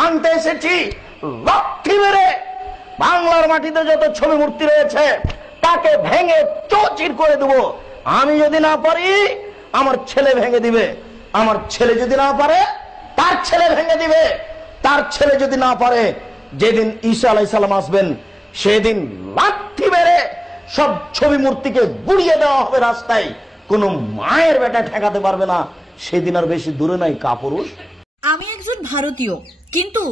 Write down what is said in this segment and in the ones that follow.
ভাঙতে এসেছি, লাঠি মেরে বাংলার মাটিতে যত ছবি মূর্তি রয়েছে তাকে ভেঙে চৌচির করে দেব। আমি যদি না পারি আমার ছেলে ভেঙে দিবে, আমার ছেলে যদি না পারে তার ছেলে ভেঙে দিবে, তার ছেলে যদি না পারে যেদিন ঈসা আলাইহিস সালাম আসবেন সেদিন লাঠি মেরে সব ছবি মূর্তিকে গুড়িয়ে দেওয়া হবে রাস্তায়। কোন মায়ের বেটা ঠেকাতে পারবে না। সেদিন আর বেশি দূরে নাই কাপুরুষ। আমি একজন ভারতীয়, কিন্তু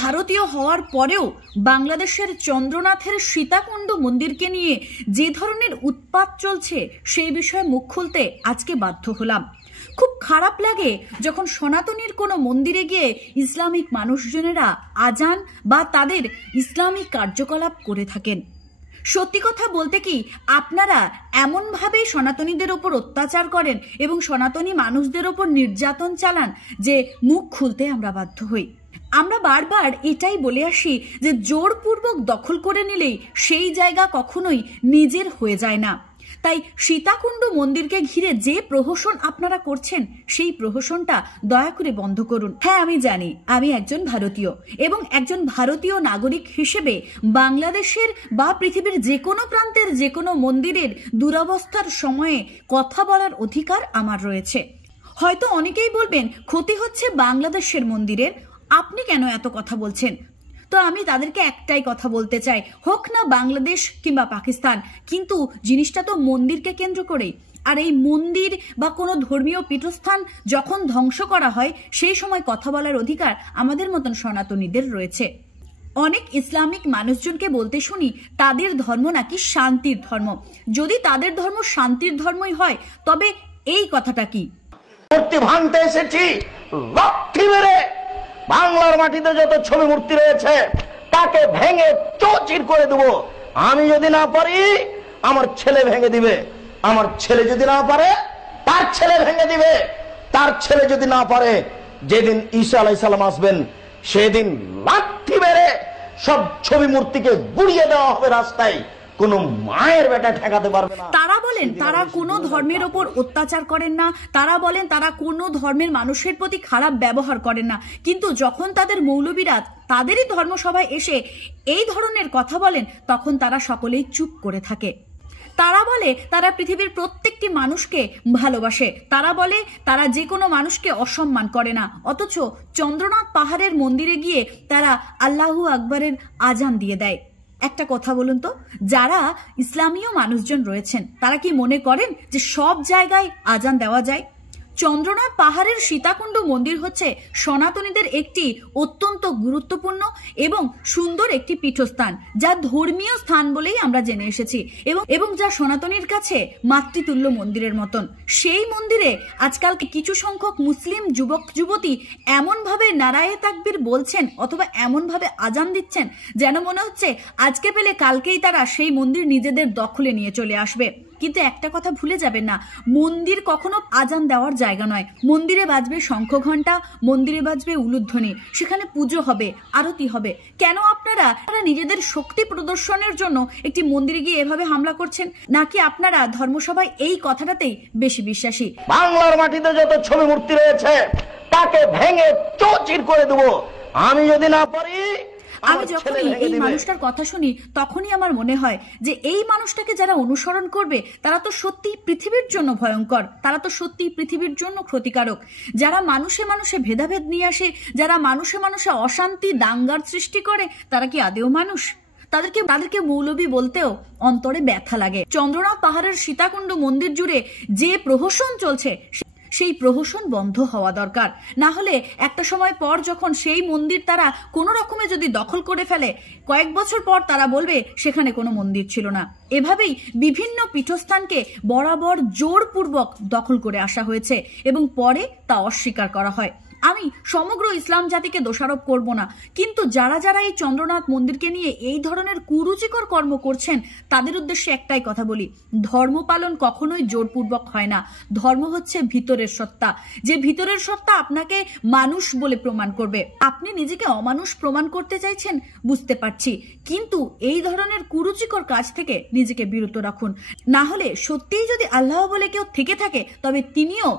ভারতীয় হওয়ার পরেও বাংলাদেশের চন্দ্রনাথের সীতাকুণ্ড মন্দিরকে নিয়ে যে ধরনের উৎপাত চলছে সেই বিষয়ে মুখ খুলতে আজকে বাধ্য হলাম। খুব খারাপ লাগে যখন সনাতনীর কোনো মন্দিরে গিয়ে ইসলামিক মানুষজনেরা আজান বা তাদের ইসলামিক কার্যকলাপ করে থাকেন। সত্যি কথা বলতে কি, আপনারা এমনভাবে সনাতনীদের ওপর অত্যাচার করেন এবং সনাতনী মানুষদের ওপর নির্যাতন চালান যে মুখ খুলতে আমরা বাধ্য হই। আমরা বারবার এটাই বলে আসি যে জোরপূর্বক দখল করে নিলেই সেই জায়গা কখনোই নিজের হয়ে যায় না। তাই সীতাকুণ্ড মন্দিরকে ঘিরে যে প্রহসন আপনারা করছেন সেই প্রহসনটা দয়া করে বন্ধ করুন। হ্যাঁ, আমি জানি আমি একজন ভারতীয় এবং একজন ভারতীয় নাগরিক হিসেবে বাংলাদেশের বা পৃথিবীর যে কোনো প্রান্তের যে কোনো মন্দিরের দুরবস্থার সময়ে কথা বলার অধিকার আমার রয়েছে। হয়তো অনেকেই বলবেন ক্ষতি হচ্ছে বাংলাদেশের মন্দিরের, আপনি কেন এত কথা বলছেন? তো আমি তাদেরকে একটাই কথা বলতে চাই, হোক না বাংলাদেশ কিংবা পাকিস্তান, কিন্তু জিনিসটা তো মন্দিরকে কেন্দ্র করেই। আর এই মন্দির বা কোনো ধর্মীয় পীঠস্থান যখন ধ্বংস করা হয় সেই সময় কথা বলার অধিকার আমাদের মতন সনাতনীদের রয়েছে। অনেক ইসলামিক মানুষজনকে বলতে শুনি তাদের ধর্ম নাকি শান্তির ধর্ম। যদি তাদের ধর্ম শান্তির ধর্মই হয় তবে এই কথাটা কি? মূর্তি ভাঙতে এসেছি, লাঠি মেরে বাংলার মাটিতে যত ছবি মূর্তি রয়েছে তাকে ভেঙে চৌচির করে দেব। আমি যদি না পারি আমার ছেলে ভেঙে দিবে, আমার ছেলে যদি না পারে তার ছেলে ভেঙে দিবে, তার ছেলে যদি না পারে যেদিন ঈসা আলাইহিস সালাম আসবেন সেদিন লাঠি মেরে সব ছবি মূর্তিকে গুড়িয়ে দেওয়া হবে রাস্তায়। কোন মায়ের বেটা ঠেকাতে পারবে না। তারা বলেন তারা কোনো ধর্মের ওপর অত্যাচার করেন না, তারা বলেন তারা কোনো ধর্মের মানুষের প্রতি খারাপ ব্যবহার করেন না, কিন্তু যখন তাদের মৌলবীরা তাদেরই ধর্মসভায় এসে এই ধরনের কথা বলেন তখন তারা সকলেই চুপ করে থাকে। তারা বলে তারা পৃথিবীর প্রত্যেকটি মানুষকে ভালোবাসে, তারা বলে তারা যে কোনো মানুষকে অসম্মান করে না, অথচ চন্দ্রনাথ পাহাড়ের মন্দিরে গিয়ে তারা আল্লাহু আকবরের আজান দিয়ে দেয়। একটা কথা বলুন তো, যারা ইসলামীয় মানুষজন রয়েছেন তারা কি মনে করেন যে সব জায়গায় আজান দেওয়া যায়? চন্দ্রনাথ পাহাড়ের সীতাকুণ্ড মন্দির হচ্ছে সনাতনীদের একটি অত্যন্ত গুরুত্বপূর্ণ এবং সুন্দর একটি পীঠস্থান, যা ধর্মীয় স্থান বলেই আমরা জেনে এসেছি এবং যা সনাতনীর কাছে মাতৃতুল্য মন্দিরের মতন। সেই মন্দিরে আজকাল কিছু সংখ্যক মুসলিম যুবক যুবতী এমনভাবে নারায়ে তাকবীর বলছেন অথবা এমনভাবে আজান দিচ্ছেন যেন মনে হচ্ছে আজকে পেলে কালকেই তারা সেই মন্দির নিজেদের দখলে নিয়ে চলে আসবে। কিন্তু একটা কথা ভুলে যাবেন না, মন্দির কখনো আজান দেওয়ার জায়গা নয়। মন্দিরে বাজবে শঙ্খ ঘণ্টা, মন্দিরে বাজবে উলুধ্বনি, সেখানে পুজো হবে, আরতি হবে। কেন আপনারা নিজেদের শক্তি প্রদর্শনের জন্য একটি মন্দিরে গিয়ে এভাবে হামলা করছেন? নাকি আপনারা ধর্মসভায় এই কথাটাতেই বেশি বিশ্বাসী? বাংলার মাটিতে যত ছবি মূর্তি রয়েছে তাকে ভেঙে চৌচির করে দেব। আমি যদি না পারি, আমি যখনই এই মানুষটার কথা শুনি তখনই আমার মনে হয় যে এই মানুষটাকে যারা অনুসরণ করবে তারা তো সত্যি পৃথিবীর জন্য ভয়ঙ্কর, তারা তো সত্যি পৃথিবীর জন্য ক্ষতিকারক। যারা মানুষে মানুষে ভেদাভেদ নিয়ে আসে, যারা মানুষে মানুষে অশান্তি দাঙ্গার সৃষ্টি করে, তারা কি আদেও মানুষ? তাদেরকে মৌলবী বলতেও অন্তরে ব্যথা লাগে। চন্দ্রনাথ পাহাড়ের সীতাকুণ্ড মন্দির জুড়ে যে প্রহসন চলছে সেই প্রহসন বন্ধ হওয়া দরকার। না হলে একটা সময় পর যখন সেই মন্দির তারা কোনো রকমে যদি দখল করে ফেলে, কয়েক বছর পর তারা বলবে সেখানে কোনো মন্দির ছিল না। এভাবেই বিভিন্ন পীঠস্থানকে বরাবর জোরপূর্বক দখল করে আসা হয়েছে এবং পরে তা অস্বীকার করা হয়। আমি সমগ্র ইসলাম জাতিকে দোষারোপ করব না, কিন্তু যারা যারা এই চন্দ্রনাথ মন্দিরকে নিয়ে এই ধরনের কুরুচিকর কর্ম করছেন তাদের উদ্দেশ্যে একটাই কথা বলি, ধর্ম পালন কখনোই জোরপূর্বক হয় না। ধর্ম হচ্ছে ভিতরের সত্তা, যে ভিতরের সত্তা আপনাকে মানুষ বলে প্রমাণ করবে। আপনি নিজেকে অমানুষ প্রমাণ করতে চাইছেন বুঝতে পারছি, কিন্তু এই ধরনের কুরুচিকর কাজ থেকে নিজেকে বিরত রাখুন। না হলে সত্যিই যদি আল্লাহ বলে কেউ থেকে থাকে তবে তিনিও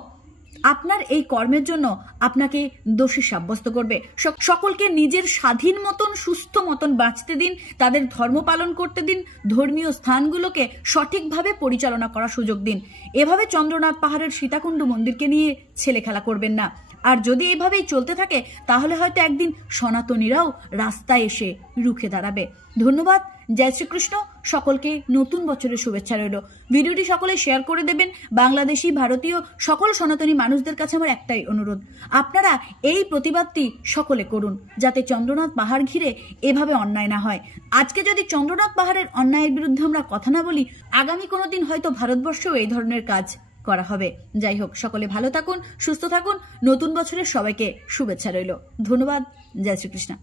আপনার এই কর্মের জন্য আপনাকে দোষী সাব্যস্ত করবে। সকলকে নিজের স্বাধীন মতন সুস্থ মতন বাঁচতে দিন, তাদের ধর্ম পালন করতে দিন, ধর্মীয় স্থানগুলোকে সঠিকভাবে পরিচালনা করার সুযোগ দিন। এভাবে চন্দ্রনাথ পাহাড়ের সীতাকুণ্ড মন্দিরকে নিয়ে ছেলে খেলা করবেন না। আর যদি এভাবেই চলতে থাকে তাহলে হয়তো একদিন সনাতনীরাও রাস্তায় এসে রুখে দাঁড়াবে। ধন্যবাদ। জয় শ্রীকৃষ্ণ। সকলকে নতুন বছরের শুভেচ্ছা রইল। ভিডিওটি সকলে শেয়ার করে দেবেন। বাংলাদেশি, ভারতীয় সকল সনাতনী মানুষদের কাছে আমার একটাই অনুরোধ, আপনারা এই প্রতিবাদটি সকলে করুন যাতে চন্দ্রনাথ পাহাড় ঘিরে এভাবে অন্যায় না হয়। আজকে যদি চন্দ্রনাথ পাহাড়ের অন্যায়ের বিরুদ্ধে আমরা কথা না বলি, আগামী কোনোদিন হয়তো ভারতবর্ষেও এই ধরনের কাজ করা হবে। যাই হোক, সকলে ভালো থাকুন, সুস্থ থাকুন। নতুন বছরের সবাইকে শুভেচ্ছা রইল। ধন্যবাদ। জয় শ্রীকৃষ্ণ।